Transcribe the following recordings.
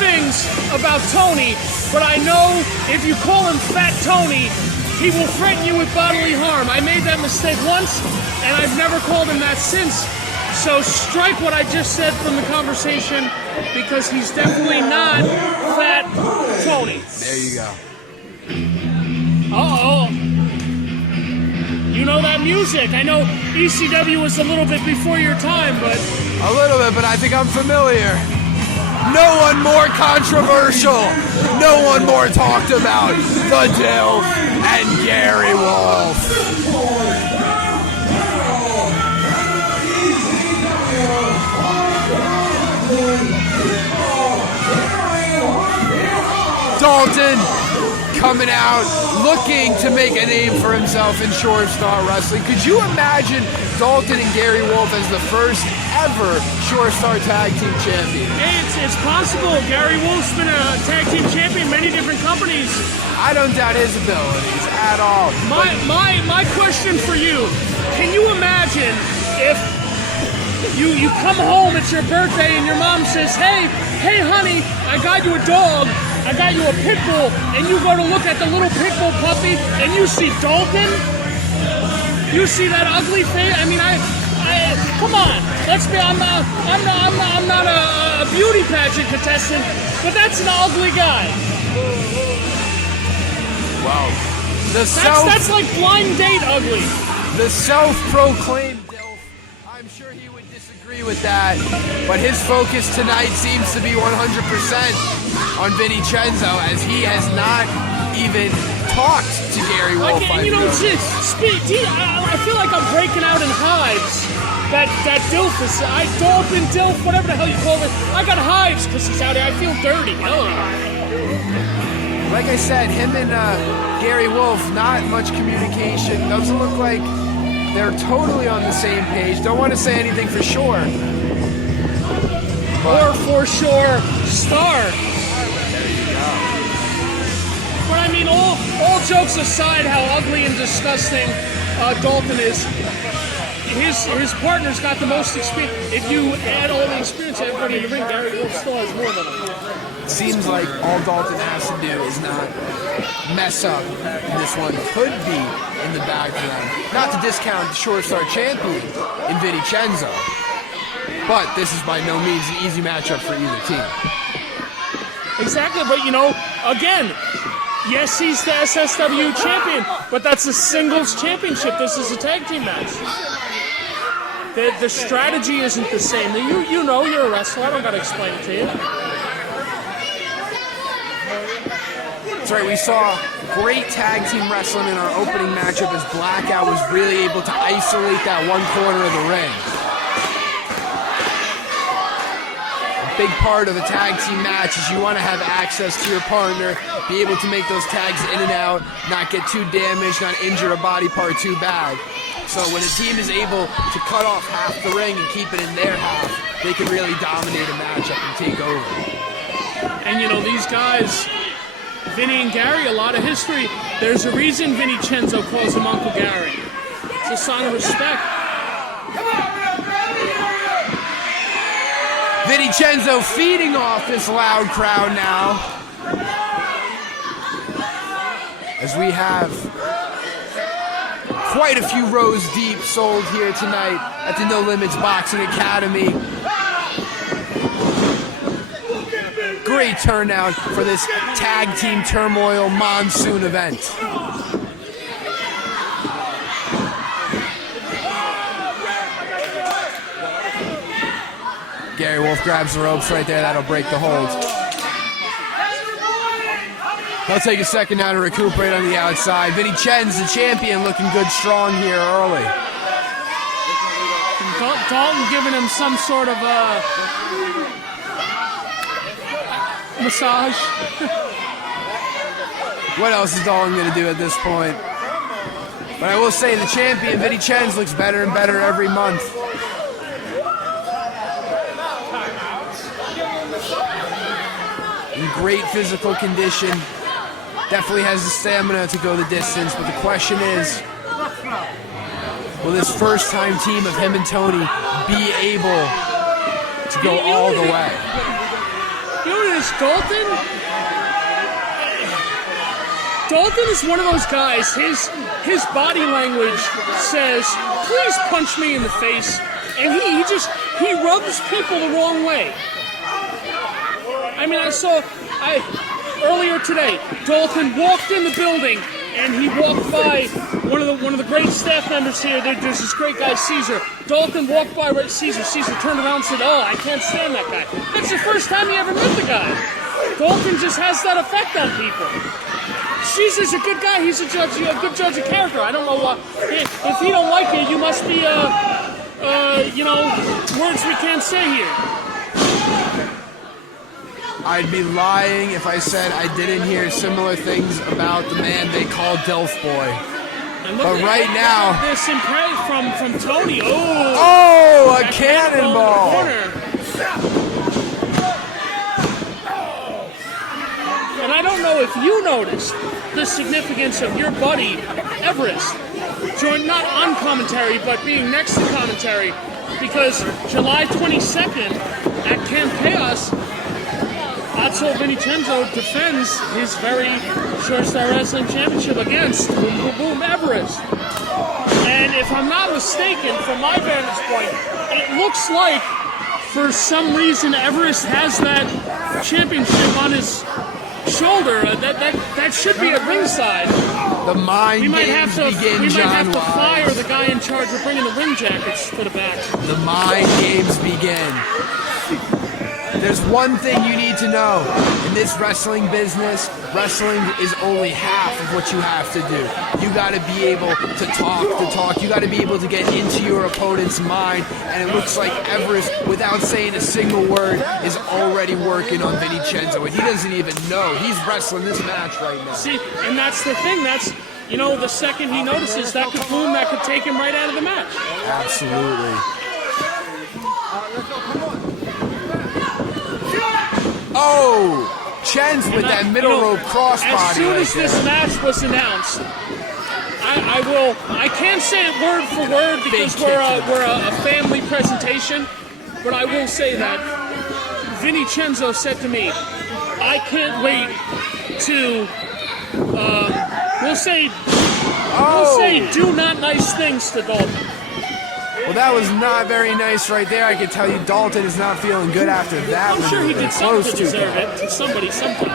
things about Tony, but I know if you call him Fat Tony, he will threaten you with bodily harm. I made that mistake once, and I've never called him that since. So strike what I just said from the conversation, because he's definitely not Fat Tony. There you go. Uh-oh. You know that music. I know ECW was a little bit before your time, but... A little bit, but I think I'm familiar. No one more controversial. No one more talked about. The DILF and Gary Wolf. Dalton coming out, looking to make a name for himself in Short Star Wrestling. Could you imagine Dalton and Gary Wolf as the first ever Short Star Tag Team Champion? Hey, it's possible. Gary Wolf's been a tag team champion in many different companies. I don't doubt his abilities at all. My question for you, can you imagine if you come home, it's your birthday, and your mom says, hey honey, I got you a dog, I got you a Pitbull, and you go to look at the little Pitbull puppy, and you see Dalton? You see that ugly face? I mean, come on. Let's be. I'm not a beauty pageant contestant, but that's an ugly guy. Wow. That's like blind date ugly. The self-proclaimed DILF. I'm sure he would disagree with that, but his focus tonight seems to be 100% on Vinny Cenzo, as he has not even talked to Gary Wolf. I feel like I'm breaking out in hives. That DILF is, Dalton, DILF, whatever the hell you call it. I got hives because he's out here. I feel dirty. Like I said, him and Gary Wolf, not much communication. Doesn't look like they're totally on the same page. Don't want to say anything for sure. Or for sure, Star. But I mean, all jokes aside, how ugly and disgusting Dalton is, his partner's got the most experience. If you add all the experience to everybody in the ring, Gary Wolf still has more than him. Seems like all Dalton has to do is not mess up. This one could be in the bag for them. Not to discount the Short Star champion in Vinny Cenzo, but this is by no means an easy matchup for either team. Exactly, but again, yes, he's the SSW champion, but that's a singles championship. This is a tag team match. The strategy isn't the same. You know, you're a wrestler. I don't got to explain it to you. That's right, we saw great tag team wrestling in our opening matchup as Blackout was really able to isolate that one corner of the ring. A big part of a tag team match is you want to have access to your partner, be able to make those tags in and out, not get too damaged, not injure a body part too bad. So when a team is able to cut off half the ring and keep it in their half, they can really dominate a matchup and take over. And these guys, Vinny and Gary, a lot of history. There's a reason Vinny Cenzo calls him Uncle Gary. It's a sign of respect. Vinny Cenzo feeding off this loud crowd now, as we have quite a few rows deep sold here tonight at the No Limits Boxing Academy. Great turnout for this tag team turmoil monsoon event. Gary Wolf grabs the ropes right there. That'll break the hold. He'll take a second now to recuperate on the outside. Vinny Cenzo, the champion, looking good strong here early. Dalton giving him some sort of massage. What else is Dalton going to do at this point? But I will say the champion, Vinny Cenzo, looks better and better every month. In great physical condition. Definitely has the stamina to go the distance, but the question is, will this first-time team of him and Tony be able to go all the way? You know what it is, Dalton? Dalton is one of those guys, his body language says, please punch me in the face, and he rubs people the wrong way. I mean, earlier today, Dalton walked in the building, and he walked by one of the great staff members here. There's this great guy, Caesar. Dalton walked by Caesar. Caesar turned around and said, oh, I can't stand that guy. That's the first time he ever met the guy. Dalton just has that effect on people. Caesar's a good guy. He's a good judge of character. I don't know why. If he don't like you, you must be, words we can't say here. I'd be lying if I said I didn't hear similar things about the man they call DILF Boy. But right now, this imprint from Tony. Oh, a cannonball! And I don't know if you noticed the significance of your buddy Everest joined not on commentary but being next to commentary, because July 22nd at Camp Chaos, Vinny Cenzo defends his very Short Star Wrestling Championship against Boom Boom Boom Everest. And if I'm not mistaken, from my vantage point, it looks like for some reason Everest has that championship on his shoulder. That should be at ringside. The mind games begin, We might have John to Wise. fire the guy in charge of bringing the ring jackets to the back. The mind games begin. There's one thing you need to know. In this wrestling business, wrestling is only half of what you have to do. You got to be able to talk. You got to be able to get into your opponent's mind. And it looks like Everest, without saying a single word, is already working on Vinny Cenzo. And he doesn't even know. He's wrestling this match right now. See, and that's the thing. That's, the second he notices that kaboom, that could take him right out of the match. Absolutely. Oh, Chen's with that middle rope crossbody. As soon as this match was announced, I can't say it word for word because we're a family presentation, but I will say that Vinny Cenzo said to me, I can't wait to, we'll say do not nice things to Dalton. Well, that was not very nice right there. I can tell you Dalton is not feeling good after that. I'm sure he did something to deserve it to somebody sometime.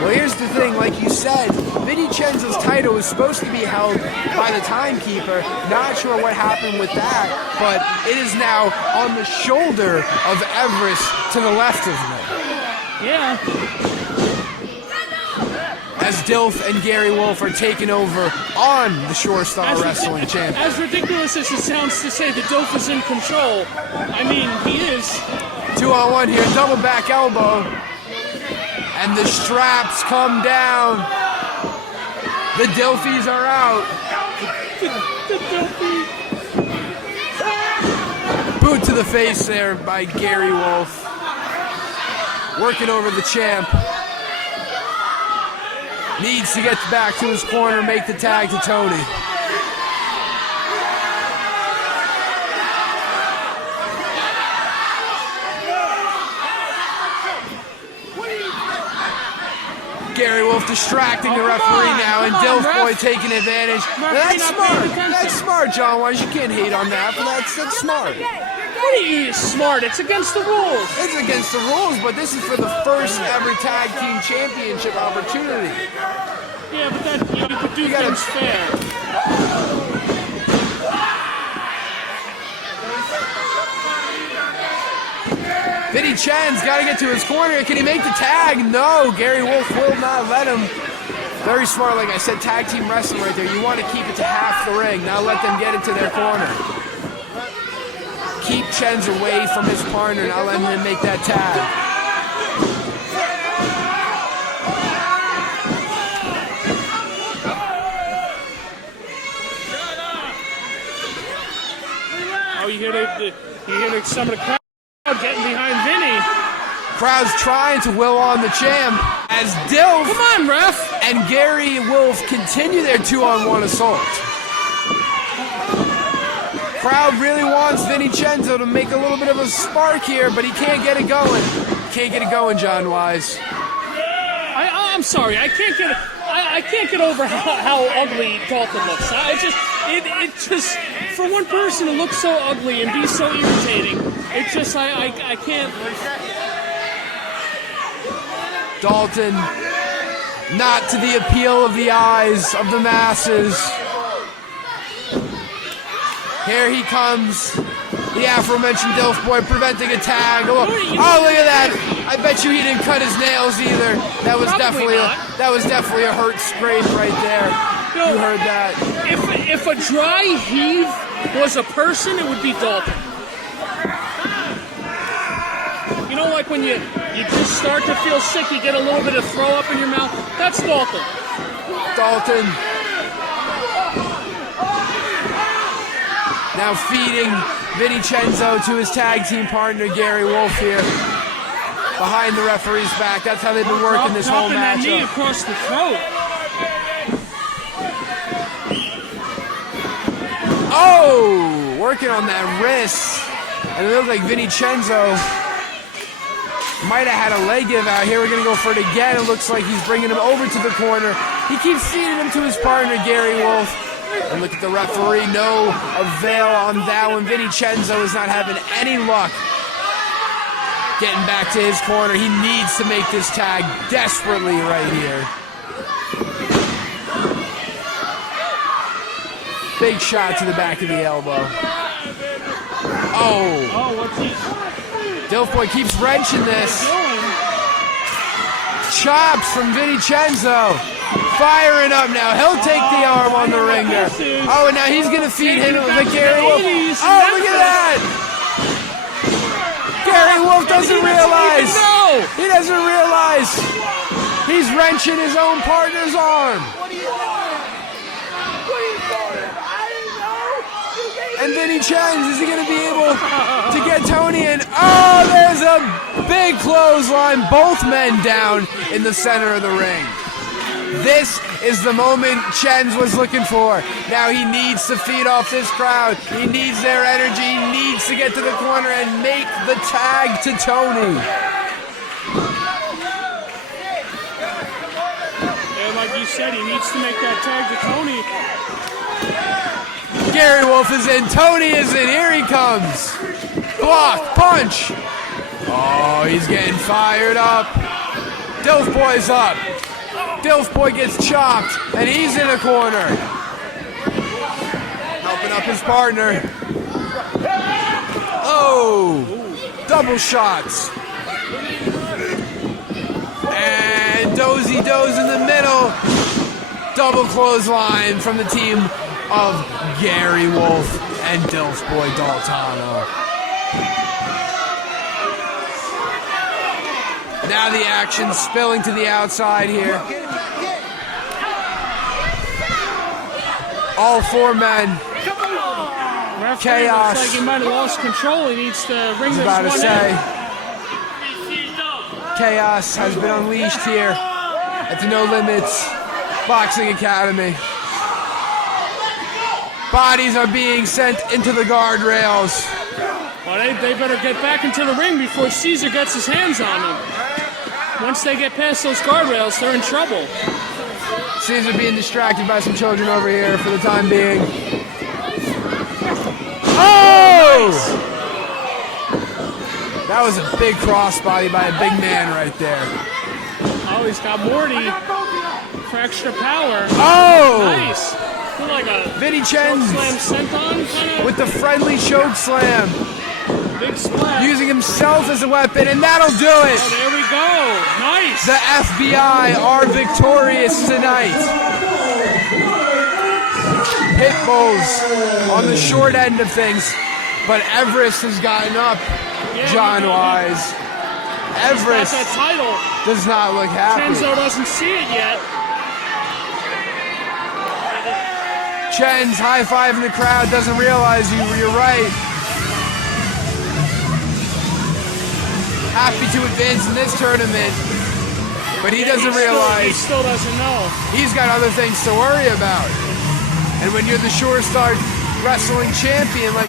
Well, here's the thing. Like you said, Vinny Cenzo's title was supposed to be held by the timekeeper. Not sure what happened with that, but it is now on the shoulder of Everest to the left of me. Yeah. As DILF and Gary Wolf are taking over on the Shore Star Wrestling Champion. As ridiculous as it sounds to say that DILF is in control, I mean, he is. 2-on-1 here, double back elbow. And the straps come down. The DILFies are out. The DILFies. Boot to the face there by Gary Wolf. Working over the champ. Needs to get back to his corner, make the tag to Tony. Gary Wolf distracting the referee now, and DILF Boy taking advantage. That's smart. That's smart, John Wise. You can't hate on that, but that's smart. What do you mean it's smart? It's against the rules. It's against the rules, but this is for the first ever tag team championship opportunity. Yeah, but that you could do things fair. Vinny Chen's got to get to his corner. Can he make the tag? No, Gary Wolf will not let him. Very smart, like I said, tag team wrestling right there. You want to keep it to half the ring, not let them get into their corner. Keep Chen's away from his partner, not letting him make that tag. Oh, you hear some of the crowd getting behind Vinny. Crowd's trying to will on the champ as DILF Come on, ref. and Gary Wolf continue their 2-on-1 assault. Crowd really wants Vinny Cenzo to make a little bit of a spark here, but he can't get it going. Can't get it going, John Wise. I'm sorry. I can't get over how ugly Dalton looks. It just for one person to look so ugly and be so irritating. It just I can't. Dalton, not to the appeal of the eyes of the masses. Here he comes, the aforementioned DILF boy preventing a tag. Oh, look at that! I bet you he didn't cut his nails either. That was definitely a hurt scrape right there. You heard that. If a dry heave was a person, it would be Dalton. You know, like when you just start to feel sick, you get a little bit of throw up in your mouth. That's Dalton. Dalton. Now feeding Vinny Cenzo to his tag team partner, Gary Wolf here. Behind the referee's back. That's how they've been working this whole matchup. That knee across the throat. Oh! Working on that wrist. And it looked like Vinny Cenzo might have had a leg give out. Here we're going to go for it again. It looks like he's bringing him over to the corner. He keeps feeding him to his partner, Gary Wolf. And look at the referee, no avail on that one. Vinny Cenzo is not having any luck getting back to his corner. He needs to make this tag desperately right here. Big shot to the back of the elbow. Oh, what's he? DILF boy keeps wrenching this. Chops from Vinny Cenzo. Firing up now. He'll take the arm on the ringer. Oh, and now he's going to feed him with Gary Wolf. Oh, look at that. Gary Wolf doesn't realize. He doesn't realize. He's wrenching his own partner's arm. And Vinny Cenzo, is he going to be able to get Tony in? Oh, there's a big clothesline. Both men down in the center of the ring. This is the moment Cenzo was looking for. Now he needs to feed off this crowd. He needs their energy. He needs to get to the corner and make the tag to Tony. And like you said, he needs to make that tag to Tony. Gary Wolf is in. Tony is in. Here he comes. Block. Punch. Oh, he's getting fired up. DILF boy's up. DILF boy gets chopped, and he's in a corner. Helping up his partner. Oh, double shots. And Dozy Doze in the middle. Double clothesline from the team of Gary Wolf and DILF boy Daltano. Now the action spilling to the outside here. All four men. Chaos. Looks like he might have lost control. He needs to ring this about to one say. in. Chaos has been unleashed here at the No Limits Boxing Academy. Bodies are being sent into the guardrails. Well, they better get back into the ring before Caesar gets his hands on them. Once they get past those guardrails, they're in trouble. Caesar being distracted by some children over here for the time being. Oh! Nice. That was a big crossbody by a big man right there. Oh, he's got Morty for extra power. Oh! Nice. Like a Vinny Cenzo with the friendly choke slam. Big splash. Using himself as a weapon, and that'll do it. Oh, there we go. Nice. The FBI are victorious tonight. Pitbull's on the short end of things, but Everest has gotten up, John Wise. Everest that title. Does not look happy. Cenzo doesn't see it yet. Cenzo high-fiving the crowd, doesn't realize you're right. Happy to advance in this tournament, but he doesn't realize. He still doesn't know. He's got other things to worry about. And when you're the Sure Start Wrestling champion, like